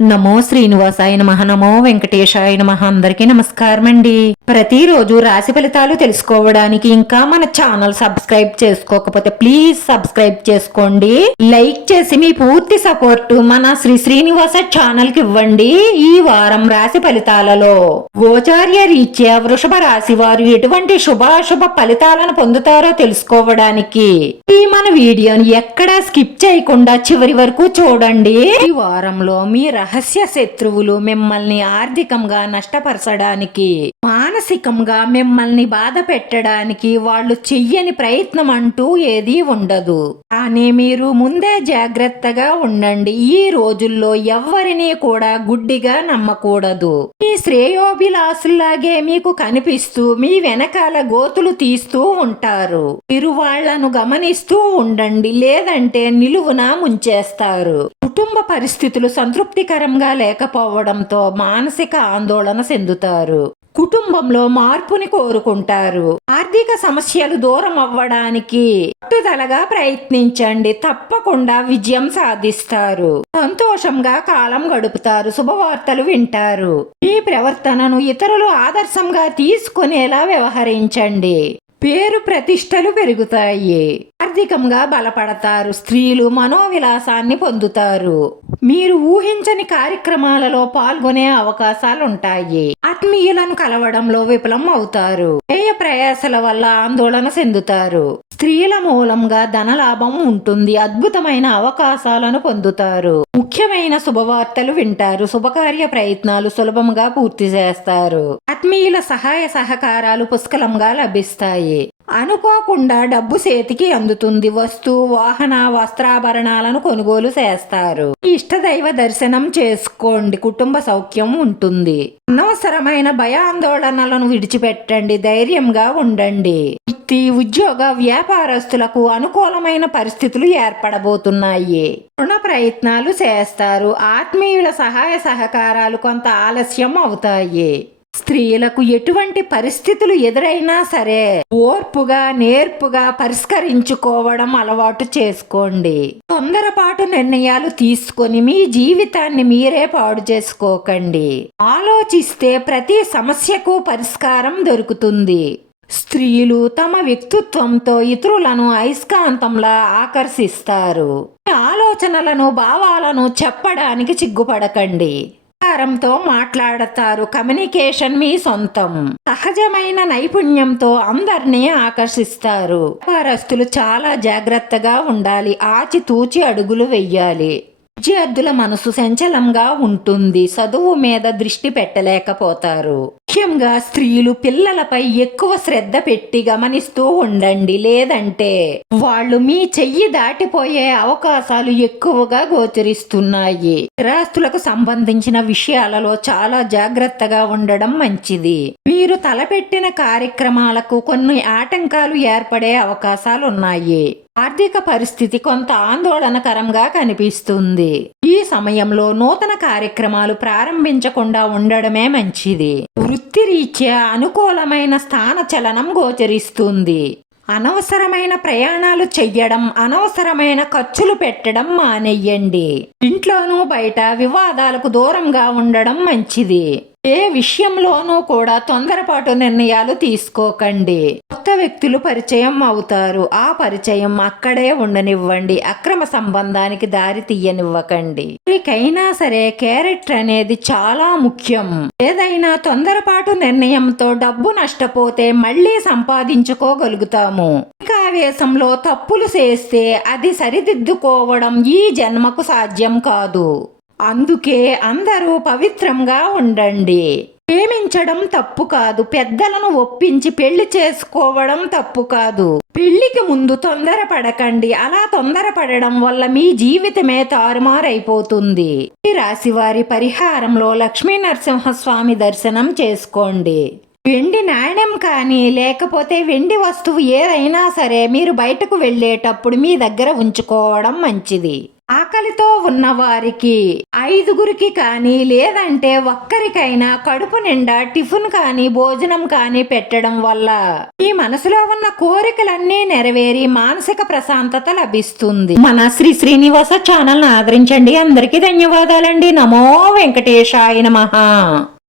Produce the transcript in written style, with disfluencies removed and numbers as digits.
నమో శ్రీనివాసాయ నమః. నమో వెంకటేశాయ నమః. అందరికీ నమస్కారం అండి. ప్రతిరోజు రాశి ఫలితాలు తెలుసుకోవడానికి ఇంకా మన ఛానల్ సబ్స్క్రైబ్ చేసుకోకపోతే ప్లీజ్ సబ్స్క్రైబ్ చేసుకోండి. లైక్ చేసి మీ పూర్తి సపోర్ట్ మన శ్రీనివాస ఛానల్ కి ఇవ్వండి. ఈ వారం రాశి ఫలితాలలో గోచార్య రీత్యా వృషభ రాశి వారు ఎటువంటి శుభాశుభ ఫలితాలను పొందుతారో తెలుసుకోవడానికి ఈ మన వీడియోని ఎక్కడా స్కిప్ చేయకుండా చివరి వరకు చూడండి. ఈ వారంలో మీ రహస్య శత్రువులు మిమ్మల్ని ఆర్థికంగా నష్టపరచడానికి, మానసికంగా మిమ్మల్ని బాధ పెట్టడానికి వాళ్ళు చెయ్యని ప్రయత్నం అంటూ ఏదీ ఉండదు. కానీ మీరు ముందే జాగ్రత్తగా ఉండండి. ఈ రోజుల్లో ఎవ్వరినీ కూడా గుడ్డిగా నమ్మకూడదు. మీ శ్రేయోభిలాసుల్లాగే మీకు కనిపిస్తూ మీ వెనకాల గోతులు తీస్తూ ఉంటారు. మీరు వాళ్లను గమనిస్తూ ఉండండి, లేదంటే నిలువున ముంచేస్తారు. కుటుంబ పరిస్థితులు సంతృప్తికరంగా లేకపోవడంతో మానసిక ఆందోళన చెందుతారు. కుటుంబంలో మార్పుని కోరుకుంటారు. ఆర్థిక సమస్యలు దూరం అవ్వడానికి పట్టుదలగా ప్రయత్నించండి, తప్పకుండా విజయం సాధిస్తారు. సంతోషంగా కాలం గడుపుతారు. శుభవార్తలు వింటారు. మీ ప్రవర్తనను ఇతరులు ఆదర్శంగా తీసుకునేలా వ్యవహరించండి. పేరు ప్రతిష్టలు పెరుగుతాయి. ఆర్థికంగా బలపడతారు. స్త్రీలు మనోవిలాసాన్ని పొందుతారు. మీరు ఊహించని కార్యక్రమాలలో పాల్గొనే అవకాశాలుంటాయి. ఆత్మీయులను కలవడంలో విఫలం అవుతారు. వ్యయ ప్రయాసల వల్ల ఆందోళన చెందుతారు. స్త్రీల మూలంగా ధనలాభం ఉంటుంది. అద్భుతమైన అవకాశాలను పొందుతారు. ముఖ్యమైన శుభవార్తలు వింటారు. శుభకార్య ప్రయత్నాలు సులభంగా పూర్తి చేస్తారు. ఆత్మీయుల సహాయ సహకారాలు పుష్కలంగా లభిస్తాయి. అనుకోకుండా డబ్బు చేతికి అందుతుంది. వస్తు వాహన వస్త్రాభరణాలను కొనుగోలు చేస్తారు. ఇష్టదైవ దర్శనం చేసుకోండి. కుటుంబ సౌఖ్యం ఉంటుంది. అనవసరమైన భయాందోళనలను విడిచిపెట్టండి. ధైర్యంగా ఉండండి. వృత్తి ఉద్యోగ వ్యాపారస్తులకు అనుకూలమైన పరిస్థితులు ఏర్పడబోతున్నాయి. రుణ ప్రయత్నాలు చేస్తారు. ఆత్మీయుల సహాయ సహకారాలు కొంత ఆలస్యం అవుతాయి. స్త్రీలకు ఎటువంటి పరిస్థితులు ఎదురైనా సరే ఓర్పుగా నేర్పుగా పరిష్కరించుకోవడం అలవాటు చేసుకోండి. తొందరపాటు నిర్ణయాలు తీసుకొని మీ జీవితాన్ని మీరే పాడు చేసుకోకండి. ఆలోచిస్తే ప్రతి సమస్యకు పరిష్కారం దొరుకుతుంది. స్త్రీలు తమ వ్యక్తిత్వంతో ఇతరులను అయస్కాంతంలా ఆకర్షిస్తారు. ఆలోచనలను భావాలను చెప్పడానికి సిగ్గుపడకండి. తో మాట్లాడతారు. కమ్యూనికేషన్ మీ సొంతం. సహజమైన నైపుణ్యంతో అందరినీ ఆకర్షిస్తారు. వ్యాపారస్తులు చాలా జాగ్రత్తగా ఉండాలి. ఆచితూచి అడుగులు వెయ్యాలి. విద్యార్థుల మనసు సంచలంగా ఉంటుంది. చదువు మీద దృష్టి పెట్టలేకపోతారు. ముఖ్యంగా స్త్రీలు పిల్లలపై ఎక్కువ శ్రద్ధ పెట్టి గమనిస్తూ ఉండండి, లేదంటే వాళ్ళు మీ చెయ్యి దాటిపోయే అవకాశాలు ఎక్కువగా గోచరిస్తున్నాయి. స్థిరాస్తులకు సంబంధించిన విషయాలలో చాలా జాగ్రత్తగా ఉండడం మంచిది. మీరు తలపెట్టిన కార్యక్రమాలకు కొన్ని ఆటంకాలు ఏర్పడే అవకాశాలున్నాయి. ఆర్థిక పరిస్థితి కొంత ఆందోళనకరంగా కనిపిస్తుంది. ఈ సమయంలో నూతన కార్యక్రమాలు ప్రారంభించకుండా ఉండడమే మంచిది. వృత్తిరీత్యా అనుకూలమైన స్థాన చలనం గోచరిస్తుంది. అనవసరమైన ప్రయాణాలు చెయ్యడం, అనవసరమైన ఖర్చులు పెట్టడం మానేయండి. ఇంట్లోనూ బయట వివాదాలకు దూరంగా ఉండడం మంచిది. ఏ విషయంలోనూ కూడా తొందరపాటు నిర్ణయాలు తీసుకోకండి. కొత్త వ్యక్తులు పరిచయం అవుతారు. ఆ పరిచయం అక్కడే ఉండనివ్వండి. అక్రమ సంబంధానికి దారి తీయనివ్వకండి. ఎవరికైనా సరే క్యారెక్టర్ అనేది చాలా ముఖ్యం. ఏదైనా తొందరపాటు నిర్ణయంతో డబ్బు నష్టపోతే మళ్ళీ సంపాదించుకోగలుగుతాము. ఆవేశంలో తప్పులు చేస్తే అది సరిదిద్దుకోవడం ఈ జన్మకు సాధ్యం కాదు. అందుకే అందరూ పవిత్రంగా ఉండండి. ప్రేమించడం తప్పు కాదు. పెద్దలను ఒప్పించి పెళ్లి చేసుకోవడం తప్పు కాదు. పెళ్లికి ముందు తొందరపడకండి. అలా తొందరపడడం వల్ల మీ జీవితమే తారుమారైపోతుంది. ఈ రాశి వారి పరిహారంలో లక్ష్మీ నరసింహస్వామి దర్శనం చేసుకోండి. వెండి నాణ్యం కానీ లేకపోతే వెండి వస్తువు ఏదైనా సరే మీరు బయటకు వెళ్ళేటప్పుడు మీ దగ్గర ఉంచుకోవడం మంచిది. ఆకలితో ఉన్న వారికి 5గురికి కానీ లేదంటే ఒక్కరికైనా కడుపు నిండా టిఫిన్ కానీ భోజనం కానీ పెట్టడం వల్ల ఈ మనసులో ఉన్న కోరికలన్నీ నెరవేరి మానసిక ప్రశాంతత లభిస్తుంది. మన శ్రీ శ్రీనివాస ఛానల్ ను ఆదరించండి. అందరికీ ధన్యవాదాలండి. నమో వెంకటేశాయ నమః.